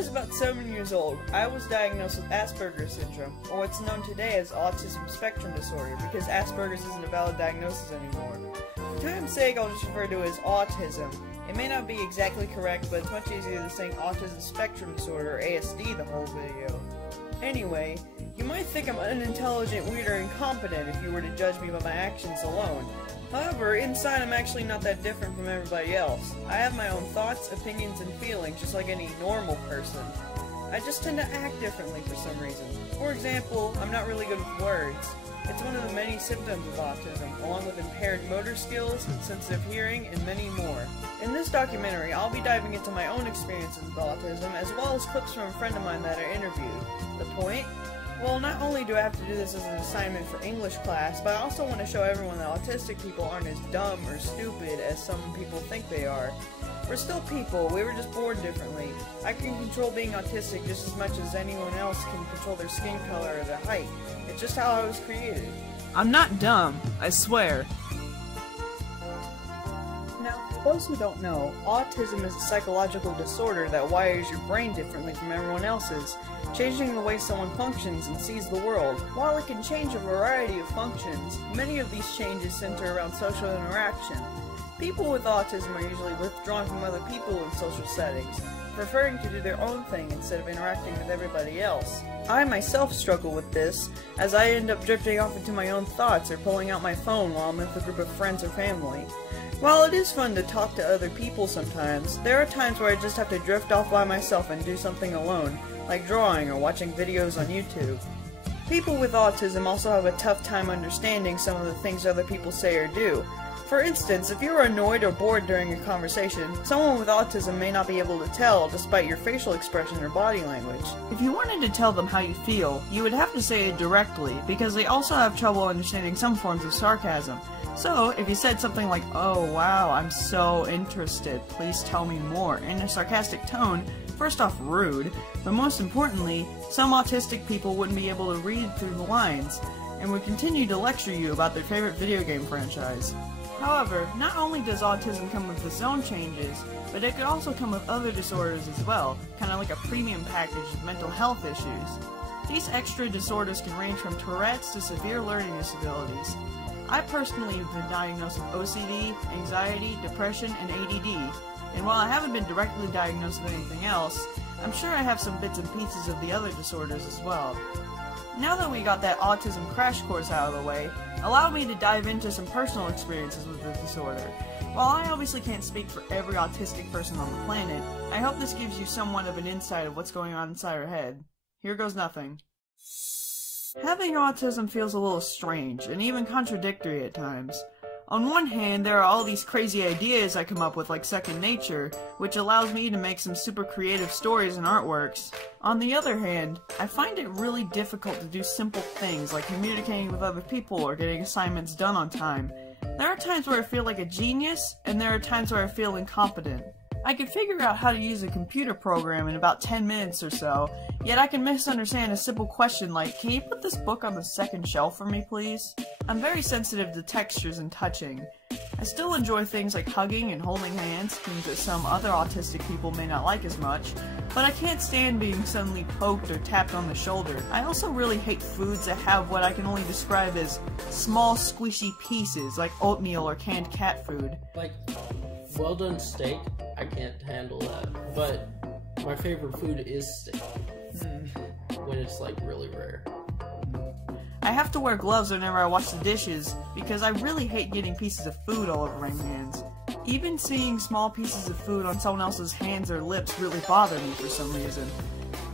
was about 7 years old, I was diagnosed with Asperger's syndrome, or what's known today as autism spectrum disorder, because Asperger's isn't a valid diagnosis anymore. For time's sake, I'll just refer to it as autism. It may not be exactly correct, but it's much easier than saying autism spectrum disorder, or ASD, the whole video. Anyway, you might think I'm unintelligent, weird, or incompetent if you were to judge me by my actions alone. However, inside I'm actually not that different from everybody else. I have my own thoughts, opinions, and feelings just like any normal person. I just tend to act differently for some reason. For example, I'm not really good with words. It's one of the many symptoms of autism, along with impaired motor skills, sensitive hearing, and many more. In this documentary, I'll be diving into my own experiences with autism, as well as clips from a friend of mine that I interviewed. The point? Well, not only do I have to do this as an assignment for English class, but I also want to show everyone that autistic people aren't as dumb or stupid as some people think they are. We're still people, we were just born differently. I can control being autistic just as much as anyone else can control their skin color or their height. It's just how I was created. I'm not dumb, I swear. Now, for those who don't know, autism is a psychological disorder that wires your brain differently from everyone else's, changing the way someone functions and sees the world. While it can change a variety of functions, many of these changes center around social interaction. People with autism are usually withdrawn from other people in social settings, preferring to do their own thing instead of interacting with everybody else. I myself struggle with this, as I end up drifting off into my own thoughts or pulling out my phone while I'm with a group of friends or family. While it is fun to talk to other people sometimes, there are times where I just have to drift off by myself and do something alone, like drawing or watching videos on YouTube. People with autism also have a tough time understanding some of the things other people say or do. For instance, if you are annoyed or bored during a conversation, someone with autism may not be able to tell despite your facial expression or body language. If you wanted to tell them how you feel, you would have to say it directly, because they also have trouble understanding some forms of sarcasm. So, if you said something like, "Oh wow, I'm so interested, please tell me more," in a sarcastic tone, first off rude, but most importantly, some autistic people wouldn't be able to read through the lines, and would continue to lecture you about their favorite video game franchise. However, not only does autism come with its own changes, but it could also come with other disorders as well, kinda like a premium package of mental health issues. These extra disorders can range from Tourette's to severe learning disabilities. I personally have been diagnosed with OCD, anxiety, depression, and ADD, and while I haven't been directly diagnosed with anything else, I'm sure I have some bits and pieces of the other disorders as well. Now that we got that autism crash course out of the way, allow me to dive into some personal experiences with the disorder. While I obviously can't speak for every autistic person on the planet, I hope this gives you somewhat of an insight of what's going on inside our head. Here goes nothing. Having autism feels a little strange, and even contradictory at times. On one hand, there are all these crazy ideas I come up with like second nature, which allows me to make some super creative stories and artworks. On the other hand, I find it really difficult to do simple things like communicating with other people or getting assignments done on time. There are times where I feel like a genius, and there are times where I feel incompetent. I can figure out how to use a computer program in about 10 minutes or so, yet I can misunderstand a simple question like, "Can you put this book on the second shelf for me, please?" I'm very sensitive to textures and touching. I still enjoy things like hugging and holding hands, things that some other autistic people may not like as much, but I can't stand being suddenly poked or tapped on the shoulder. I also really hate foods that have what I can only describe as small squishy pieces, like oatmeal or canned cat food. Like, well done steak, I can't handle that, but my favorite food is steak, when it's like really rare. I have to wear gloves whenever I wash the dishes, because I really hate getting pieces of food all over my hands. Even seeing small pieces of food on someone else's hands or lips really bother me for some reason.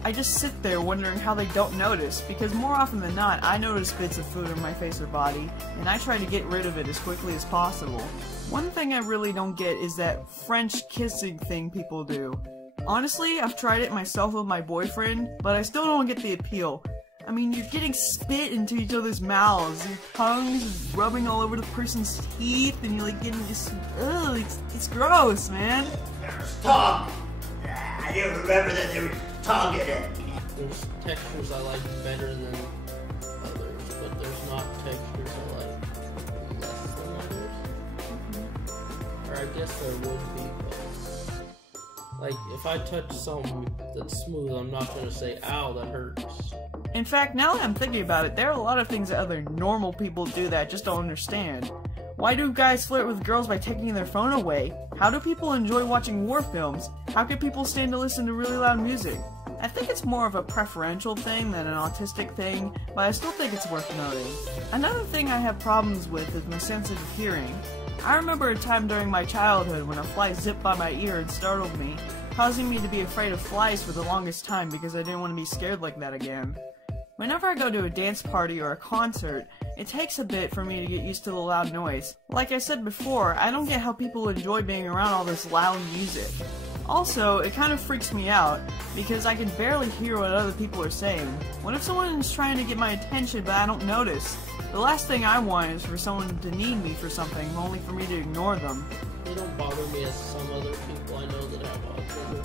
I just sit there wondering how they don't notice, because more often than not, I notice bits of food on my face or body, and I try to get rid of it as quickly as possible. One thing I really don't get is that French kissing thing people do. Honestly, I've tried it myself with my boyfriend, but I still don't get the appeal. I mean, you're getting spit into each other's mouths, your tongue's rubbing all over the person's teeth, and you're like getting just, ugh, it's gross, man. There's tongue! I do remember that there was tongue in it. There's textures I like better than others, but there's not textures I like less than others. Or I guess there would be, but Like, if I touch something that's smooth, I'm not gonna say, ow, that hurts. In fact, now that I'm thinking about it, there are a lot of things that other normal people do that I just don't understand. Why do guys flirt with girls by taking their phone away? How do people enjoy watching war films? How can people stand to listen to really loud music? I think it's more of a preferential thing than an autistic thing, but I still think it's worth noting. Another thing I have problems with is my sensitive hearing. I remember a time during my childhood when a fly zipped by my ear and startled me, causing me to be afraid of flies for the longest time because I didn't want to be scared like that again. Whenever I go to a dance party or a concert, it takes a bit for me to get used to the loud noise. Like I said before, I don't get how people enjoy being around all this loud music. Also, it kind of freaks me out, because I can barely hear what other people are saying. What if someone is trying to get my attention but I don't notice? The last thing I want is for someone to need me for something, only for me to ignore them. They don't bother me as some other people I know that have autism.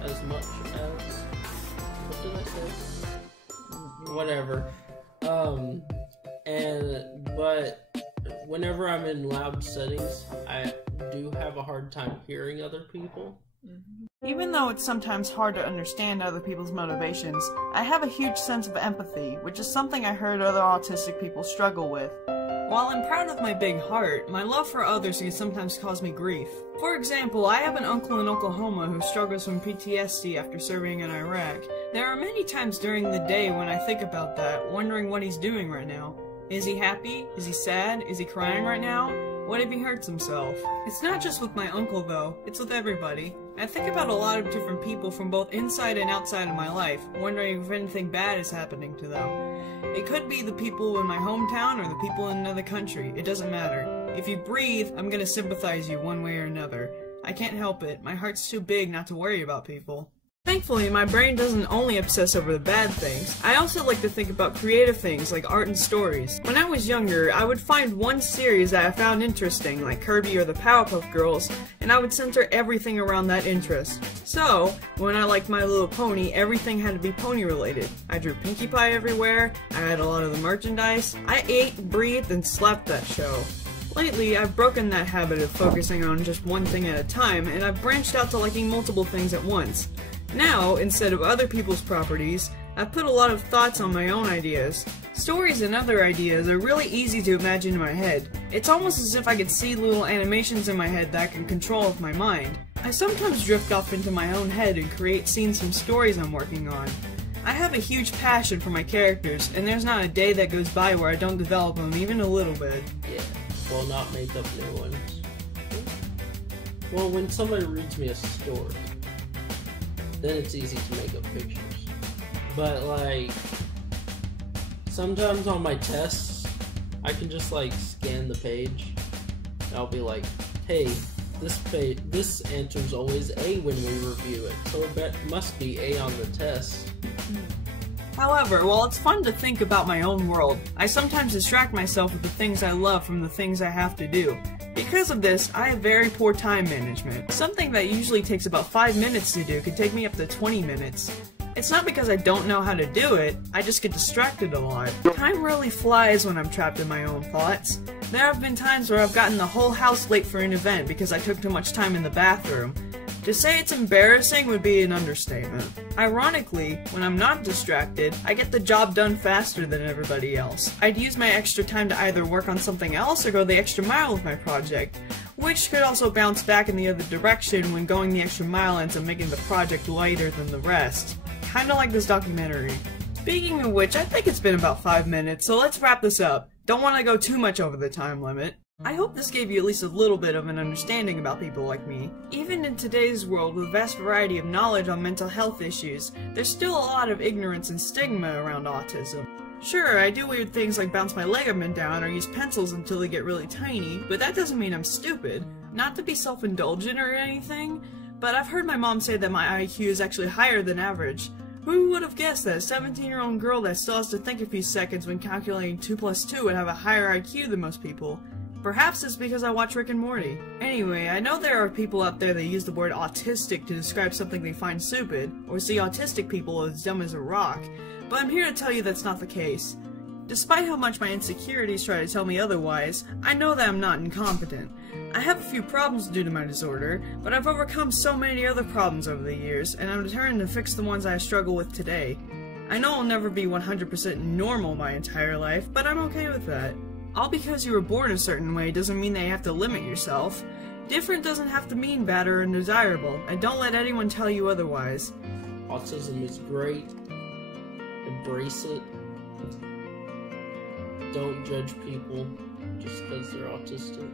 As much as... What did I say? Whatever. But whenever I'm in loud settings, I do have a hard time hearing other people. Even though it's sometimes hard to understand other people's motivations, I have a huge sense of empathy, which is something I heard other autistic people struggle with. While I'm proud of my big heart, my love for others can sometimes cause me grief. For example, I have an uncle in Oklahoma who struggles from PTSD after serving in Iraq. There are many times during the day when I think about that, wondering what he's doing right now. Is he happy? Is he sad? Is he crying right now? What if he hurts himself? It's not just with my uncle though, it's with everybody. I think about a lot of different people from both inside and outside of my life, wondering if anything bad is happening to them. It could be the people in my hometown or the people in another country, it doesn't matter. If you breathe, I'm gonna sympathize you one way or another. I can't help it, my heart's too big not to worry about people. Thankfully, my brain doesn't only obsess over the bad things. I also like to think about creative things like art and stories. When I was younger, I would find one series that I found interesting, like Kirby or the Powerpuff Girls, and I would center everything around that interest. So, when I liked My Little Pony, everything had to be pony related. I drew Pinkie Pie everywhere, I had a lot of the merchandise, I ate, breathed, and slept that show. Lately, I've broken that habit of focusing on just one thing at a time, and I've branched out to liking multiple things at once. Now, instead of other people's properties, I've put a lot of thoughts on my own ideas. Stories and other ideas are really easy to imagine in my head. It's almost as if I could see little animations in my head that I can control with my mind. I sometimes drift off into my own head and create scenes from stories I'm working on. I have a huge passion for my characters, and there's not a day that goes by where I don't develop them even a little bit. Yeah, well, not make up new ones. Well, when somebody reads me a story, then it's easy to make up pictures. But like, sometimes on my tests, I can just like scan the page, and I'll be like, hey, this answer's always A when we review it, so it must be A on the test. However, while it's fun to think about my own world, I sometimes distract myself with the things I love from the things I have to do. Because of this, I have very poor time management. Something that usually takes about 5 minutes to do could take me up to 20 minutes. It's not because I don't know how to do it, I just get distracted a lot. Time really flies when I'm trapped in my own thoughts. There have been times where I've gotten the whole house late for an event because I took too much time in the bathroom. To say it's embarrassing would be an understatement. Ironically, when I'm not distracted, I get the job done faster than everybody else. I'd use my extra time to either work on something else or go the extra mile with my project, which could also bounce back in the other direction when going the extra mile ends up making the project lighter than the rest. Kinda like this documentary. Speaking of which, I think it's been about 5 minutes, so let's wrap this up. Don't want to go too much over the time limit. I hope this gave you at least a little bit of an understanding about people like me. Even in today's world with a vast variety of knowledge on mental health issues, there's still a lot of ignorance and stigma around autism. Sure, I do weird things like bounce my leg up and down or use pencils until they get really tiny, but that doesn't mean I'm stupid. Not to be self-indulgent or anything, but I've heard my mom say that my IQ is actually higher than average. Who would have guessed that a 17-year-old girl that still has to think a few seconds when calculating 2 plus 2 would have a higher IQ than most people? Perhaps it's because I watch Rick and Morty. Anyway, I know there are people out there that use the word autistic to describe something they find stupid, or see autistic people as dumb as a rock, but I'm here to tell you that's not the case. Despite how much my insecurities try to tell me otherwise, I know that I'm not incompetent. I have a few problems due to my disorder, but I've overcome so many other problems over the years, and I'm determined to fix the ones I struggle with today. I know I'll never be 100% normal my entire life, but I'm okay with that. All because you were born a certain way doesn't mean that you have to limit yourself. Different doesn't have to mean bad or undesirable, and don't let anyone tell you otherwise. Autism is great. Embrace it. Don't judge people just because they're autistic.